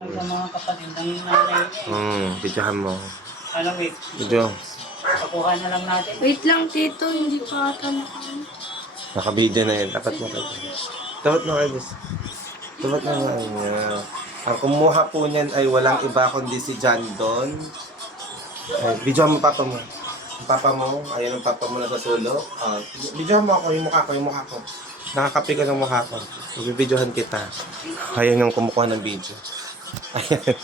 Sa mga kapatid ng nanay niya eh. Videohan mo. Ano, wait. Video. Pakuha na lang natin. Wait lang, Tito. Hindi pa ata nakaano. Naka-video na yun. Dapat na kayo. Dapat na kayo. Dapat na nga niya. Ang kumuha po niyan ay walang iba kundi si John Don. Ay, videohan mo papa mo. Ang papa mo, ayun ang papa mo na sa sulo. Videohan mo ako, yung mukha ko. Nakakapi ka ng mukha ko. Bibidyohan kita. Ayan yung kumukuha ng video. Ayan.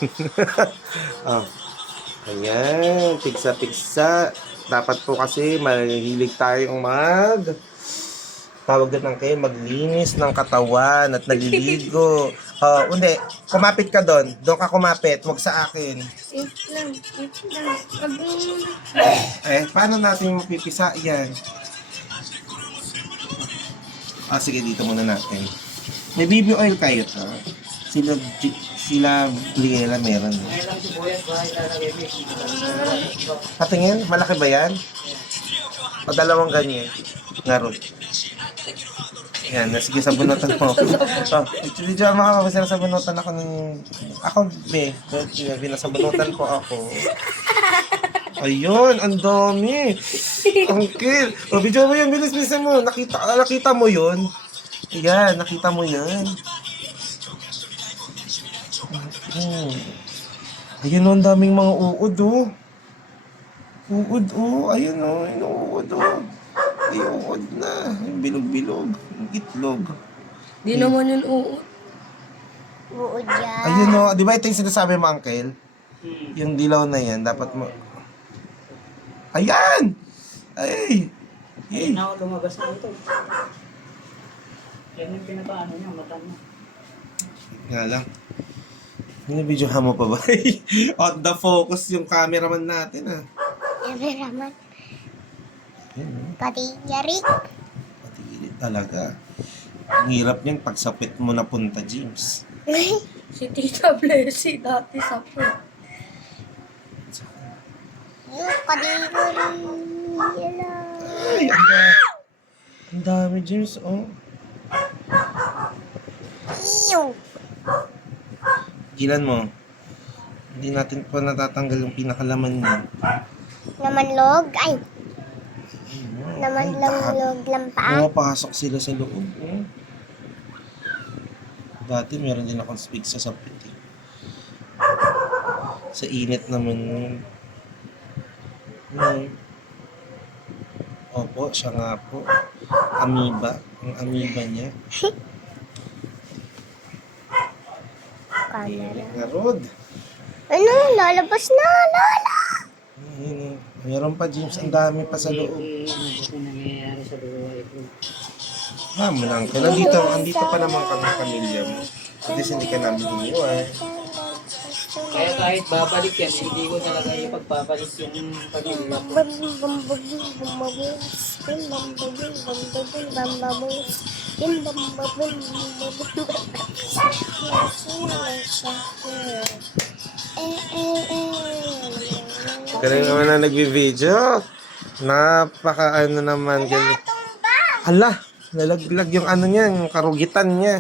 Ayan. Pigsa-pigsa. Dapat po kasi mahilig tayong tawag din kayo, maglinis ng katawan at nagliligo. Hindi. Kumapit ka doon. Doon ka kumapit. Huwag sa akin. Wait lang. Pag Paano natin mapipisa yan? Sige, dito muna natin. May BB oil kayo to. Sila Bliela meron. Ngayon lang si Boyas ba ilalagay mo. Patingin, malaki ba yan? O dalawang ganyan? Nga ron. Yan, sige, sabunutan mo. Actually, dyan makakabasira sabunutan ako ng... Ako, binasabunutan ko ako. Ayun, ang dami. Ang cute. Video mo yun, bilis mo. Nakita mo yun. Yan, nakita mo yan. Ayun, ang daming mga uod, oh. Uod, oh. Ayun, oh. Inuud, oh. Ay, uod na. Yung bilog-bilog. Yung itlog. di naman yun uot. Buod yan. Ayun, oh. Di ba ito yung sinasabi mo, Uncle? Yung dilaw na yan, dapat mo... Ayan! Ay! Ayun na ako, lumabas na ito. Yan yung pinakaano niya, mata niya. Nga lang. Binibidyohan mo pa ba? On the focus yung cameraman natin, ah. Cameraman. Yan, oh. Pati yari. Patilit talaga. Ang hirap niyan pagsapit mo na punta, James. Si Tita Blessy dati sa po. Yung kadiri. Yan na. Ay, ang dami, James, oh. Iyo. Gilan mo. Hindi natin pa natatanggal yung pinakalaman niya. Naman log. Ay. Naman Ay, lang log lampaan. Pumapasok sila sa loob. Eh. Dati meron din akong speak sa sapit. Eh. Sa init naman yun. Opo, siya nga po. Amoeba. Ang amoeba niya. Camera. Narod. Ano? Lalabas na. Lala. Ayun, meron pa, James. Ang dami pa sa loob. Ito nangyayari sa buhay ko. Uncle. Andito pa naman kami pamilya mo. At least hindi ka namin iniwan. Kaya kahit babalik yan, hindi ko talaga ipagpapalik yung pamilya ko. Galing naman na nagbi-video. Napaka ano naman. Hala, nalaglag yung ano niya, yung karugitan niya.